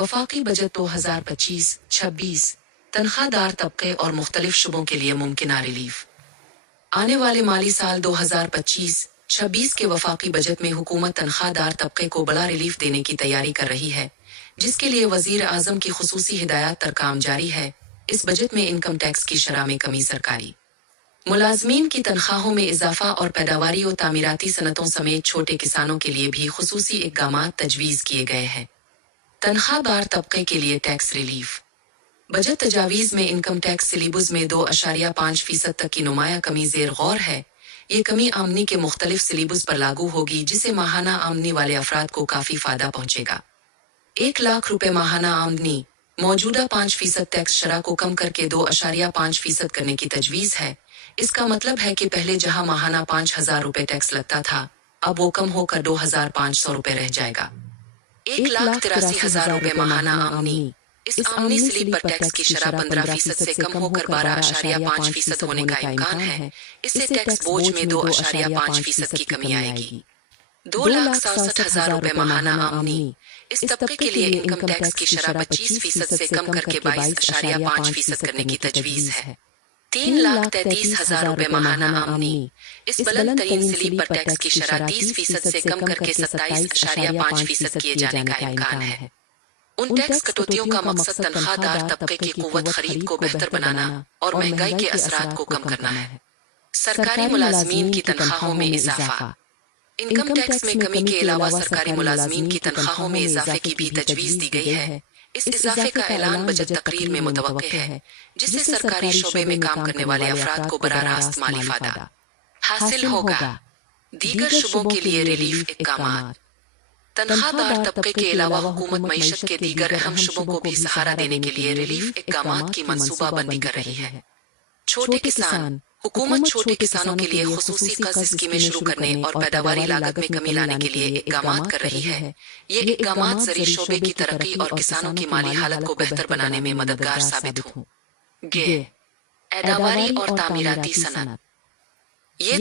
वफाकी बजट 2025-26 तनख्वाहदार तबके और मुख्तलिफ शुबों के लिए मुमकिन रिलीफ। आने वाले माली साल 2025-26 के वफाकी बजट में हुकूमत तनख्वाहदार तबके को बड़ा रिलीफ देने की तैयारी कर रही है, जिसके लिए वजीर आजम की खुसूसी हिदायत पर काम जारी है। इस बजट में इनकम टैक्स की शरह में कमी, सरकारी मुलाजमीन की तनख्वाहों में इजाफा और पैदावारी और तामीराती सनतों समेत छोटे किसानों के लिए भी खुसूसी इक़दामात तजवीज़ किए गए हैं। तनख्वाहदार तबके के लिए टैक्स रिलीफ। बजट तजावीज़ में इनकम टैक्स सिलेबस में 2.5% तक की नुमाया कमी ज़ेर गौर है। ये कमी आमदनी के मुख्तलिफ सिलेबस पर लागू होगी, जिससे माहाना आमदनी वाले अफराद को काफ़ी फ़ायदा पहुँचेगा। 1 लाख रुपए माहाना आमदनी मौजूदा 5% टैक्स शरह को कम करके 2.5% करने की तजवीज़ है। इसका मतलब है कि पहले जहां माहाना 5,000 रुपए टैक्स लगता था, अब वो कम होकर 2,500 रुपए रह जाएगा। 1,83,000 रुपए माहाना आमदनी। इस आमदनी स्लिप पर टैक्स की शरह 15% से कम होकर 12.5% होने का इम्कान है। इससे टैक्स बोझ में 2.5% की कमी आएगी। 2,67,000 रुपए माहाना आमदनी। इस तबके के लिए इनकम टैक्स की शरह 25% से कम करके 22.5% करने की तजवीज़ है। 3,33,000 रुपए माहाना आमदनी। इस बुलंद तरीन स्लिप पर टैक्स की शरह 30% से कम करके 27.5% किए जाने का इम्कान है। उन टैक्स कटौतियों का मकसद तनख्वाहदार तबके की कुव्वत खरीद को बेहतर बनाना और महंगाई के असरात को कम करना है। सरकारी मुलाजमीन की तनख्वाहों में इजाफा। इनकम टैक्स में कमी के अलावा सरकारी मुलाजमीन की तनख्वाहों में इजाफे की भी तजवीज़ दी गई है। इस इजाफे का ऐलान बजट तकरीर में मुतवक्के है, जिससे सरकारी शोबे में काम करने वाले अफराद को बराह रास्त माली फायदा हासिल होगा। दीगर शुबों के लिए रिलीफ इक़दामात। तनख्वाहदार तबके के अलावा हुकूमत मईशत के दीगर अहम शुबों को भी सहारा देने के लिए रिलीफ इक़दामात की मनसूबाबंदी कर रही है। छोटे किसान। हुकूमत छोटे किसानों के लिए खुसूसी कर्ज स्कीमें शुरू करने और पैदावारी लागत में कमी लाने के लिए इक़दामात कर रही है। ये इक़दामात ज़री शोबे की तरक्की और किसानों की माली हालत को बेहतर बनाने में मददगार साबित होंगे। पैदावारी और तामीराती सनत।